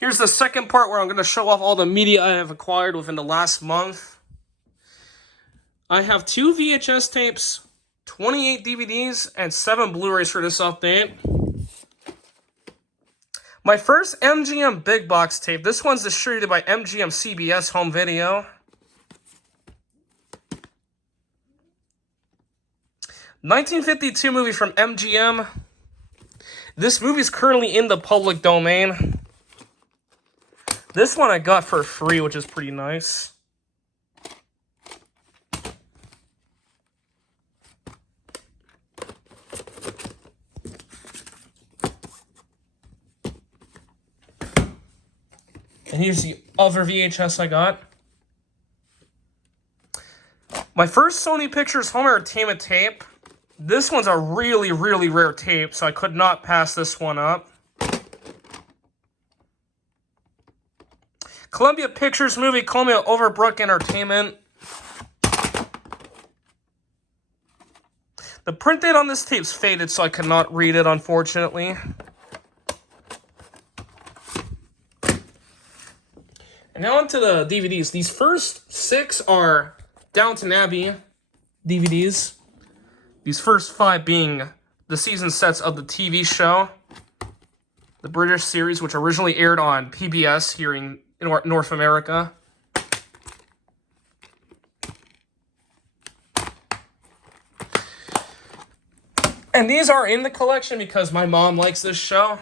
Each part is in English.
Here's the second part where I'm going to show off all the media I have acquired within the last month. I have 2 VHS tapes, 28 DVDs, and 7 Blu-rays for this update. My first MGM Big Box tape. This one's distributed by MGM CBS Home Video. 1952 movie from MGM. This movie is currently in the public domain. This one I got for free, which is pretty nice. And here's the other VHS I got. My first Sony Pictures Home Entertainment tape. This one's a really, really rare tape, so I could not pass this one up. Columbia Pictures movie, Columbia Overbrook Entertainment. The print date on this tape's faded, so I cannot read it, unfortunately. And now onto the DVDs. These first 6 are Downton Abbey DVDs. These first 5 being the season sets of the TV show, the British series, which originally aired on PBS here in North America. And these are in the collection because my mom likes this show.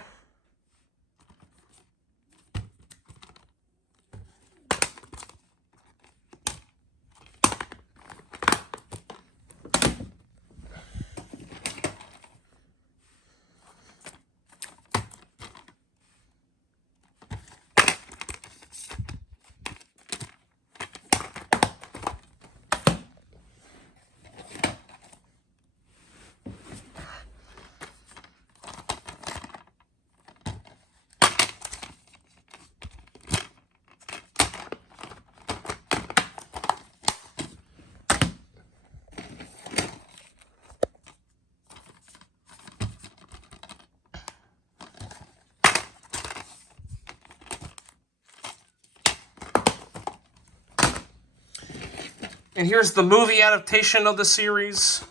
And here's the movie adaptation of the series,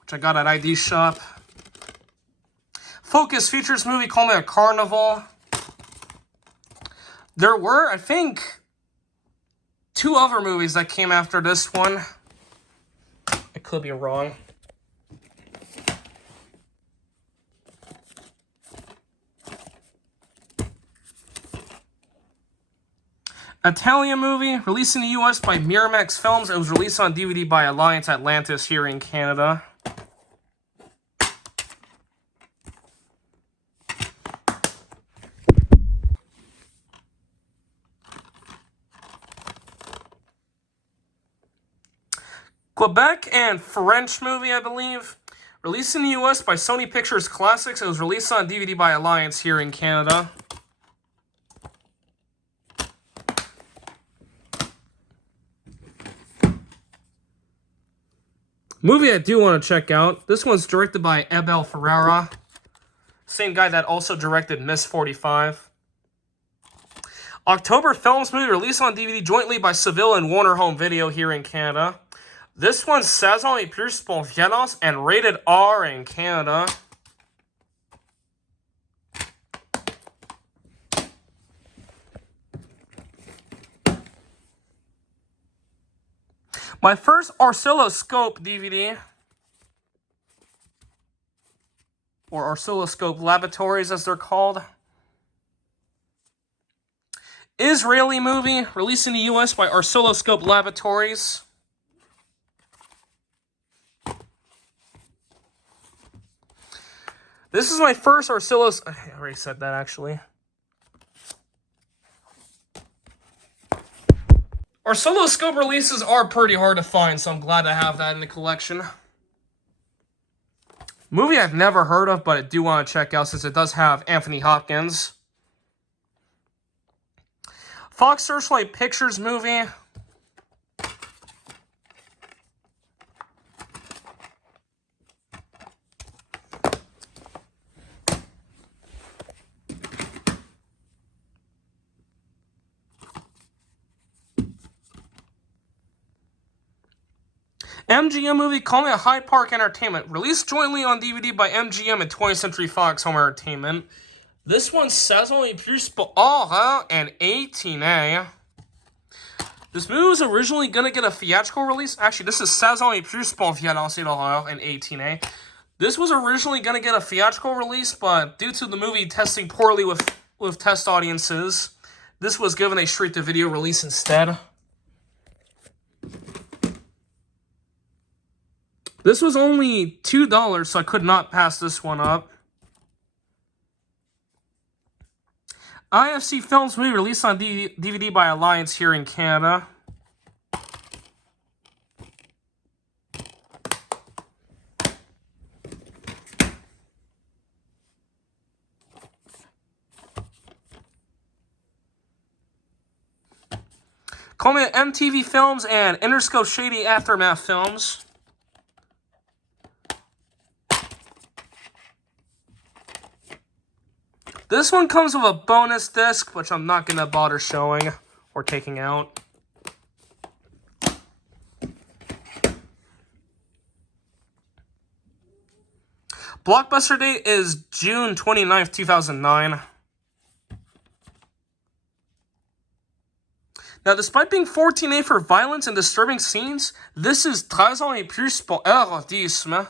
which I got at ID Shop. Focus features movie Columbia Carnival. There were, I think, 2 other movies that came after this one. I could be wrong. Italian movie, released in the US by Miramax Films. It was released on DVD by Alliance Atlantis here in Canada. Quebec and French movie, I believe. Released in the US by Sony Pictures Classics. It was released on DVD by Alliance here in Canada. Movie I do want to check out. This one's directed by Abel Ferrara. Same guy that also directed Miss 45. October Films movie released on DVD jointly by Seville and Warner Home Video here in Canada. This one's Saison et plus pour violence and rated R in Canada. My first Oscilloscope DVD, or Oscilloscope Laboratories as they're called. Israeli movie, released in the US by Oscilloscope Laboratories. This is my first Oscilloscope. I already said that, actually. Oscilloscope releases are pretty hard to find, so I'm glad to have that in the collection. Movie I've never heard of, but I do want to check out since it does have Anthony Hopkins. Fox Searchlight Pictures movie. MGM movie Call Me a Hyde Park Entertainment, released jointly on DVD by MGM and 20th Century Fox Home Entertainment. This one, saison et plus pour horreur and 18A. This movie was originally going to get a theatrical release. Actually, this is saison et plus pour violence et l'horreur and 18A. This was originally going to get a theatrical release, but due to the movie testing poorly with test audiences, this was given a straight-to-video release instead. This was only $2, so I could not pass this one up. IFC Films movie released on DVD by Alliance here in Canada. Call Me MTV Films and Interscope Shady Aftermath Films. This one comes with a bonus disc, which I'm not going to bother showing or taking out. Blockbuster date is June 29th, 2009. Now, despite being 14A for violence and disturbing scenes, this is 13 ans et plus pour erotisme.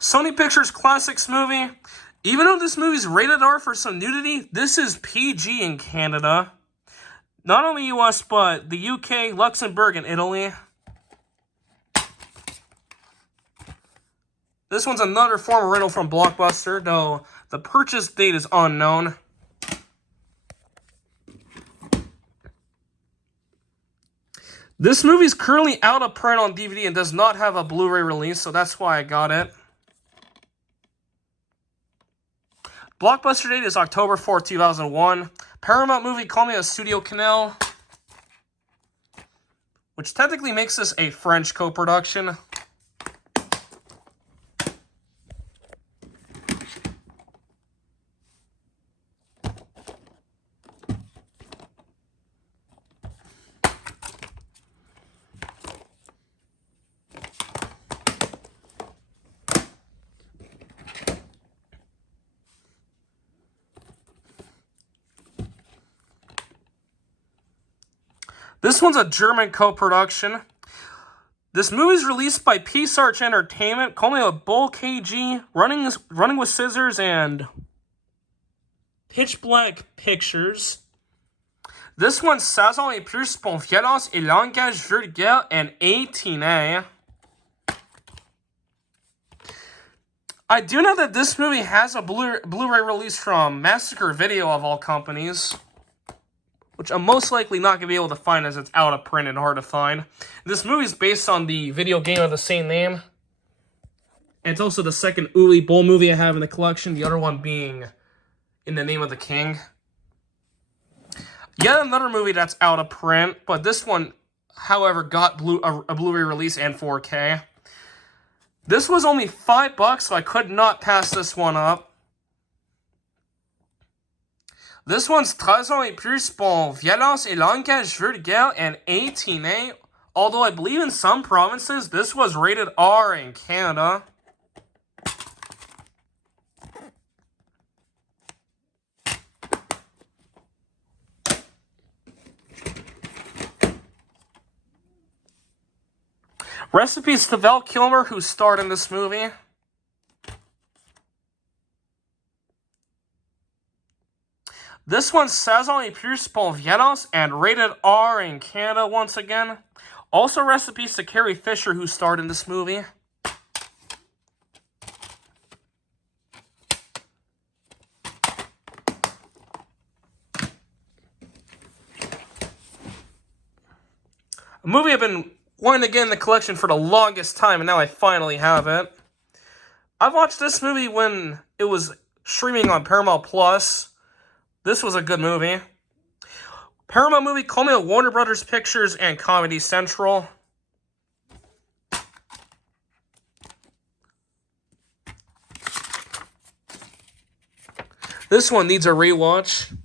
Sony Pictures Classics movie. Even though this movie is rated R for some nudity, this is PG in Canada. Not only US, but the UK, Luxembourg, and Italy. This one's another former rental from Blockbuster, though the purchase date is unknown. This movie is currently out of print on DVD and does not have a Blu-ray release, so that's why I got it. Blockbuster date is October 4th, 2001. Paramount movie Call Me a Studio Canal, which technically makes this a French co-production. This one's a German co-production. This movie is released by Peace Arch Entertainment. Call Me a Bull KG, Running with Scissors, and Pitch Black Pictures. This one's Saison et plus pour violence et langage vulgaire and 18A. I do know that this movie has a Blu-ray release from Massacre Video of all companies, which I'm most likely not going to be able to find as it's out of print and hard to find. This movie is based on the video game of the same name. And it's also the second Uli Bull movie I have in the collection, the other one being In the Name of the King. Yet another movie that's out of print, but this one, however, got a Blu-ray release and 4K. This was only $5, so I could not pass this one up. This one's 13 ans et plus pour violence et langage vulgaire and 18A, although I believe in some provinces this was rated R in Canada. Recipes to Val Kilmer, who starred in this movie. This one's Saison et plus pour violence and rated R in Canada once again. Also recipes to Carrie Fisher, who starred in this movie. A movie I've been wanting to get in the collection for the longest time, and now I finally have it. I watched this movie when it was streaming on Paramount Plus. This was a good movie. Paramount movie Call Me a Warner Brothers Pictures and Comedy Central. This one needs a rewatch.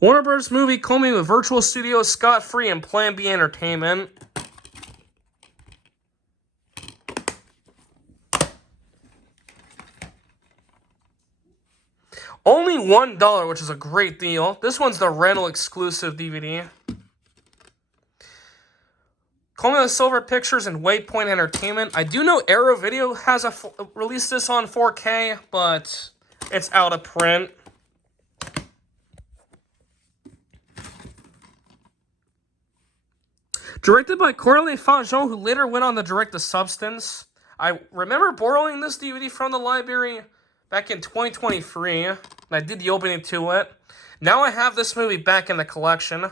Warner Bros. Movie culminating with Virtual Studios, Scott Free, and Plan B Entertainment. Only $1, which is a great deal. This one's the rental exclusive DVD. Culminating with Silver Pictures and Waypoint Entertainment. I do know Arrow Video has released this on 4K, but it's out of print. Directed by Coralie Fajon, who later went on to direct The Substance. I remember borrowing this DVD from the library back in 2023, and I did the opening to it. Now I have this movie back in the collection.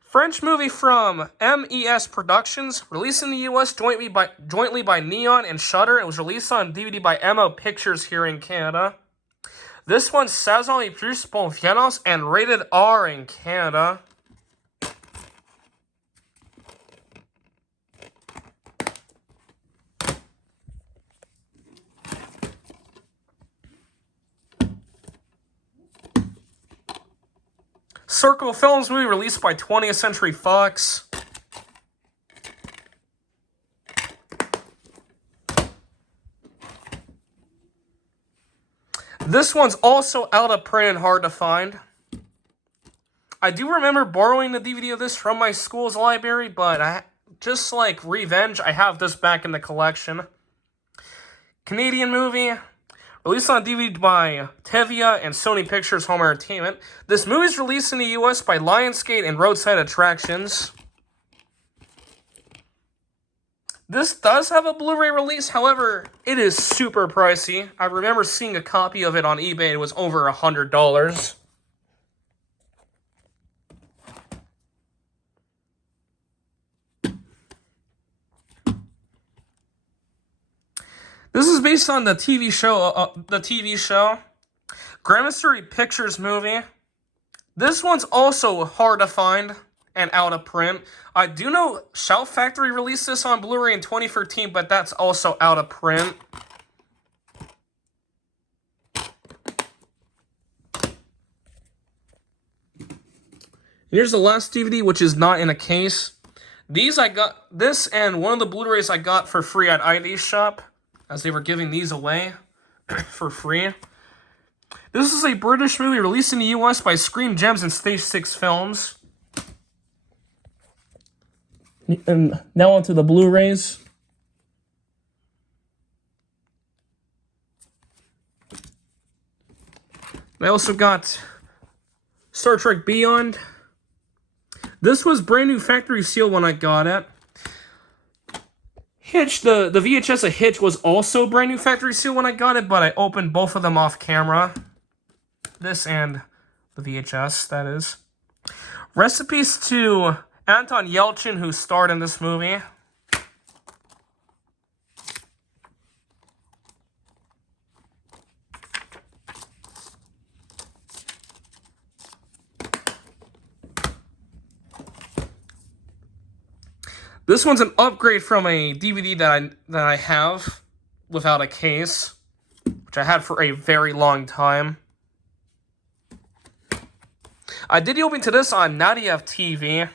French movie from MES Productions, released in the US jointly by Neon and Shudder. It was released on DVD by MO Pictures here in Canada. This one's 16 et plus pour violence and rated R in Canada. Circle Films movie released by 20th Century Fox. This one's also out of print and hard to find. I do remember borrowing the DVD of this from my school's library, but just like revenge, I have this back in the collection. Canadian movie. Released on DVD by Tevia and Sony Pictures Home Entertainment. This movie is released in the US by Lionsgate and Roadside Attractions. This does have a Blu-ray release, however, it is super pricey. I remember seeing a copy of it on eBay, it was over $100. This is based on the TV show, Grand Mystery Pictures movie. This one's also hard to find and out of print. I do know Shout Factory released this on Blu-ray in 2013, but that's also out of print. Here's the last DVD, which is not in a case. This and one of the Blu-rays I got for free at ID Shop, as they were giving these away for free. This is a British movie released in the US by Screen Gems and Stage 6 Films. And now onto the Blu-rays. I also got Star Trek Beyond. This was brand new factory seal when I got it. Hitch, the VHS of Hitch was also brand new factory seal when I got it, but I opened both of them off camera. This and the VHS, that is. Recipes to Anton Yelchin, who starred in this movie. This one's an upgrade from a DVD that I have without a case, which I had for a very long time. I did the opening to this on Nadiev TV.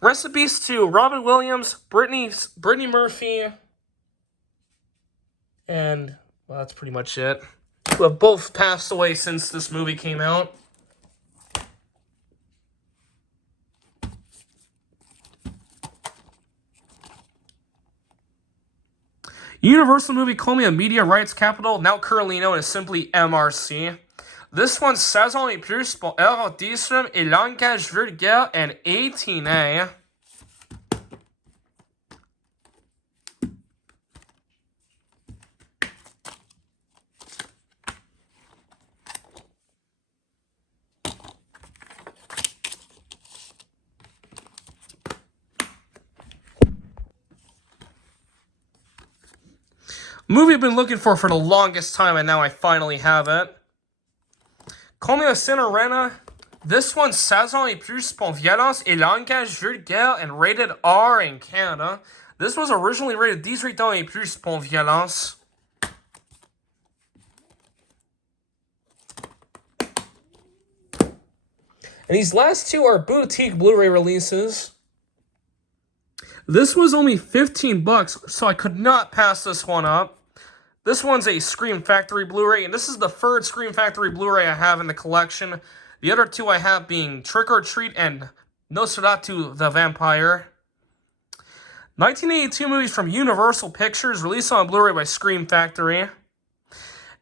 Recipes to Robin Williams, Brittany Murphy, and well, that's pretty much it. Who have both passed away since this movie came out. Universal Movie Columbia Media Rights Capital, now currently known as simply MRC. This one's 16 et plus pour érotisme et langage vulgaire and 18A. Movie I've been looking for the longest time, and now I finally have it. Call Me a Cinerena, This one's 16 ans et plus pour violence et langage vulgaire and rated R in Canada. This was originally rated 18 ans et plus pour violence. And these last two are boutique Blu-ray releases. This was only $15, so I could not pass this one up. This one's a Scream Factory Blu-ray, and this is the third Scream Factory Blu-ray I have in the collection. The other two I have being Trick or Treat and Nosferatu the Vampire. 1982 movies from Universal Pictures, released on Blu-ray by Scream Factory.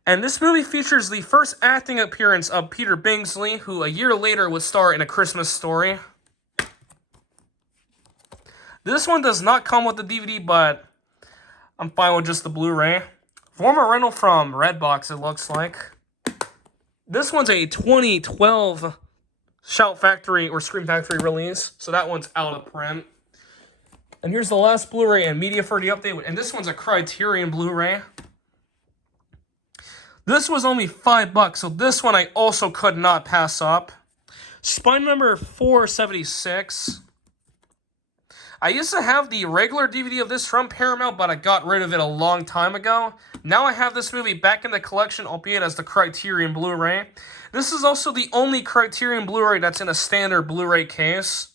And this movie features the first acting appearance of Peter Bingsley, who a year later would star in A Christmas Story. This one does not come with the DVD, but I'm fine with just the Blu-ray. Former rental from Redbox, it looks like. This one's a 2012 Shout Factory or Scream Factory release, so that one's out of print. And here's the last Blu-ray and media for the update, and this one's a Criterion Blu-ray. This was only $5, so this one I also could not pass up. Spine number 476. I used to have the regular DVD of this from Paramount, but I got rid of it a long time ago. Now I have this movie back in the collection, albeit as the Criterion Blu-ray. This is also the only Criterion Blu-ray that's in a standard Blu-ray case.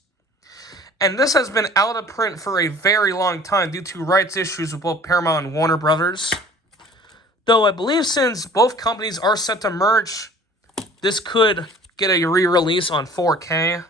And this has been out of print for a very long time due to rights issues with both Paramount and Warner Brothers. Though I believe since both companies are set to merge, this could get a re-release on 4K.